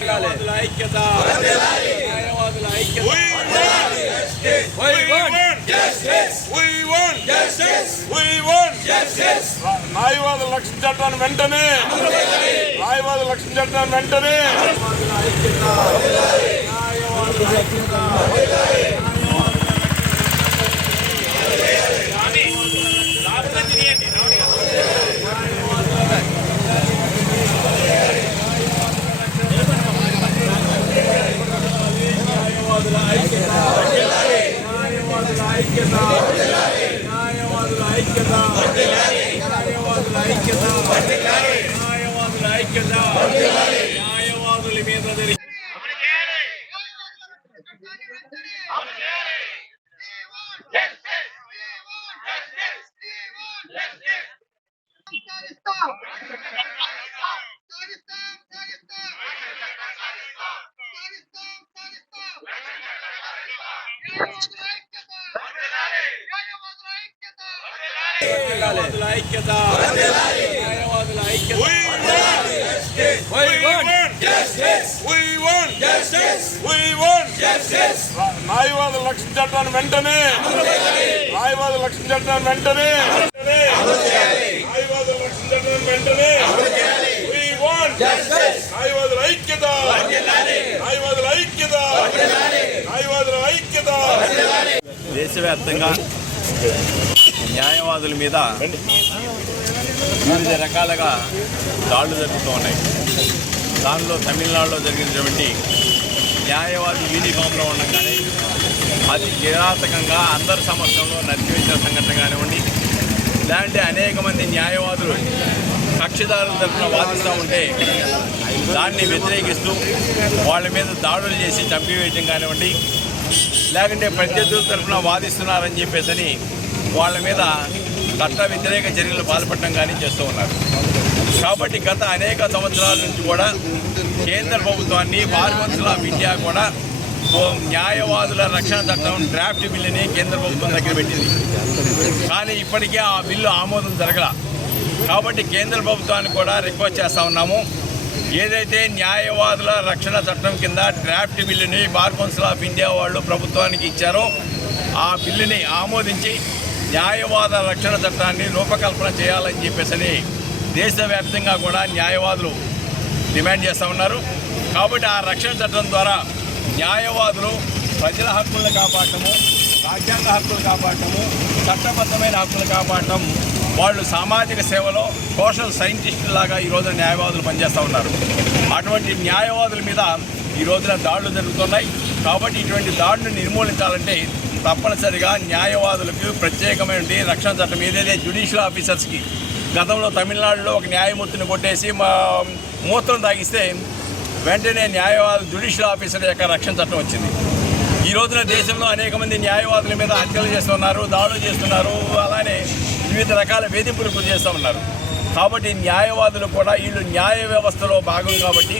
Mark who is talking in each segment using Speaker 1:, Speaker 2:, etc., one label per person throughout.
Speaker 1: న్యాయవాదుల ఐక్యత న్యాయవాదుల ఐక్యత
Speaker 2: We want. We want న్యాయవాదుల రక్షణ చట్టాన్ని వెంటనే న్యాయవాదుల రక్షణ చట్టాన్ని వెంటనే
Speaker 1: న్యాయవాదుల ఐక్యత న్యాయవాదుల ఐక్యత న్యాయవాదుల ఐక్యత న్యాయవాదుల ఐక్యత న్యాయవాదుల మీద జరిగే న్యాయవాదుల ఐక్యత న్యాయవాదుల ఐక్యత
Speaker 2: We want justice. We want justice. We want justice. న్యాయవాదుల రక్షణ చట్టాన్ని వెంటనే న్యాయవాదుల రక్షణ చట్టాన్ని వెంటనే న్యాయవాదుల రక్షణ చట్టాన్ని వెంటనే We want justice. న్యాయవాదుల ఐక్యత న్యాయవాదుల ఐక్యత న్యాయవాదుల ఐక్యత
Speaker 3: దేశవ్యాప్తంగా న్యాయవాదుల మీద వివిధ రకాలుగా దాడులు జరుగుతూ ఉన్నాయి. దానిలో తమిళనాడులో జరిగినటువంటి న్యాయవాది యూనిఫామ్లో ఉండగానే అతి కిరాతకంగా అందరి సమక్షంలో నరిచివేసిన సంఘటన కానివ్వండి ఇలాంటి అనేక మంది న్యాయవాదులు కక్షిదారుల తరఫున వాదిస్తూ ఉంటే దాన్ని వ్యతిరేకిస్తూ వాళ్ళ మీద దాడులు చేసి చంపివేయటం కానివ్వండి లేకుంటే ప్రత్యర్థుల తరఫున వాదిస్తున్నారని చెప్పేసి వాళ్ళ మీద చట్ట వ్యతిరేక చర్యలు పాల్పడటం కానీ చేస్తూ ఉన్నారు. కాబట్టి గత అనేక సంవత్సరాల నుంచి కూడా కేంద్ర ప్రభుత్వాన్ని ఫార్మర్స్ల కౌన్సిల్ ఆఫ్ ఇండియా కూడా ఓ న్యాయవాదుల రక్షణ చట్టం డ్రాఫ్ట్ బిల్లుని కేంద్ర ప్రభుత్వం దగ్గర పెట్టింది. కానీ ఇప్పటికే ఆ బిల్లు ఆమోదం జరగల. కాబట్టి కేంద్ర ప్రభుత్వాన్ని కూడా రిక్వెస్ట్ చేస్తూ ఉన్నాము. ఏదైతే న్యాయవాదుల రక్షణ చట్టం కింద డ్రాఫ్ట్ బిల్లుని బార్ కౌన్సిల్ ఆఫ్ ఇండియా వాళ్ళు ప్రభుత్వానికి ఇచ్చారో ఆ బిల్లుని ఆమోదించి న్యాయవాద రక్షణ చట్టాన్ని రూపకల్పన చేయాలని చెప్పేసి దేశవ్యాప్తంగా కూడా న్యాయవాదులు డిమాండ్ చేస్తూ ఉన్నారు. కాబట్టి ఆ రక్షణ చట్టం ద్వారా న్యాయవాదులు ప్రజల హక్కులను కాపాడటము రాజ్యాంగ హక్కులు కాపాడటము చట్టబద్ధమైన హక్కులు కాపాడటం వాళ్ళు సామాజిక సేవలో సోషల్ సైంటిస్టులు లాగా ఈ రోజున న్యాయవాదులు పనిచేస్తూ ఉన్నారు. అటువంటి న్యాయవాదుల మీద ఈ రోజున దాడులు జరుగుతున్నాయి. కాబట్టి ఇటువంటి దాడులు నిర్మూలించాలంటే తప్పనిసరిగా న్యాయవాదులకు ప్రత్యేకమైన రక్షణ చట్టం ఏదైతే జ్యుడిషియల్ ఆఫీసర్స్కి గతంలో తమిళనాడులో ఒక న్యాయమూర్తిని కొట్టేసి మా మూత్రం తాగిస్తే వెంటనే న్యాయవాదు జ్యుడిషియల్ ఆఫీసర్ యొక్క రక్షణ చట్టం వచ్చింది. ఈ రోజున దేశంలో అనేక మంది న్యాయవాదుల మీద హత్యలు చేస్తున్నారు దాడులు చేస్తున్నారు అలానే వివిధ రకాల వేధింపులు గురి చేస్తూ ఉన్నారు. కాబట్టి న్యాయవాదులు కూడా వీళ్ళు న్యాయ వ్యవస్థలో భాగం కాబట్టి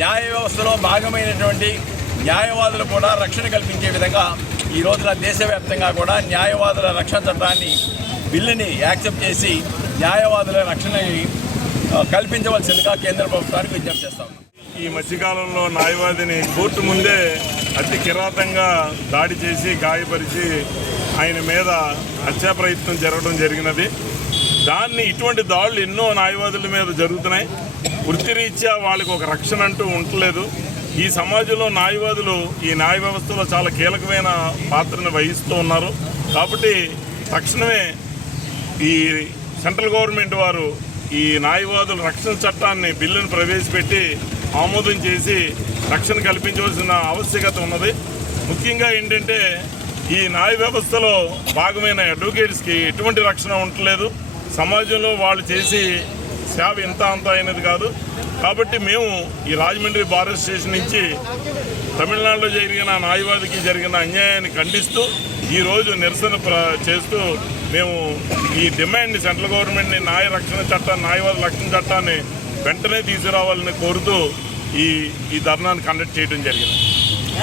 Speaker 3: న్యాయ వ్యవస్థలో భాగమైనటువంటి న్యాయవాదులు కూడా రక్షణ కల్పించే విధంగా ఈ రోజున దేశవ్యాప్తంగా కూడా న్యాయవాదుల రక్షణ చట్టాన్ని బిల్లుని యాక్సెప్ట్ చేసి న్యాయవాదుల రక్షణని కల్పించవలసిందిగా కేంద్ర ప్రభుత్వానికి విజ్ఞప్తి చేస్తాం
Speaker 2: ఈ మధ్యకాలంలో న్యాయవాదిని కోర్టు ముందే అతి కిరాతంగా దాడి చేసి గాయపరిచి ఆయన మీద హత్యా ప్రయత్నం జరగడం జరిగినది. దాన్ని ఇటువంటి దాడులు ఎన్నో న్యాయవాదుల మీద జరుగుతున్నాయి. వృత్తిరీత్యా వాళ్ళకి ఒక రక్షణ అంటూ ఉండలేదు. ఈ సమాజంలో న్యాయవాదులు ఈ న్యాయ వ్యవస్థలో చాలా కీలకమైన పాత్రను వహిస్తూ ఉన్నారు. కాబట్టి తక్షణమే ఈ సెంట్రల్ గవర్నమెంట్ వారు ఈ న్యాయవాదుల రక్షణ చట్టాన్ని బిల్లును ప్రవేశపెట్టి ఆమోదం చేసి రక్షణ కల్పించవలసిన ఆవశ్యకత ఉన్నది. ముఖ్యంగా ఏంటంటే ఈ న్యాయ వ్యవస్థలో భాగమైన అడ్వకేట్స్కి ఎటువంటి రక్షణ ఉండలేదు సమాజంలో వాళ్ళు చేసి సేవ ఇంత అంత అయినది కాదు. కాబట్టి మేము ఈ రాజమండ్రి బార్ స్టేషన్ నుంచి తమిళనాడులో జరిగిన న్యాయవాదికి జరిగిన అన్యాయాన్ని ఖండిస్తూ ఈరోజు నిరసన ప్ర- చేస్తూ మేము ఈ డిమాండ్ని సెంట్రల్ గవర్నమెంట్ని న్యాయ రక్షణ చట్టాన్ని న్యాయవాద రక్షణ చట్టాన్ని వెంటనే తీసుకురావాలని కోరుతూ ఈ ఈ ధర్నాన్ని కండక్ట్ చేయడం జరిగింది.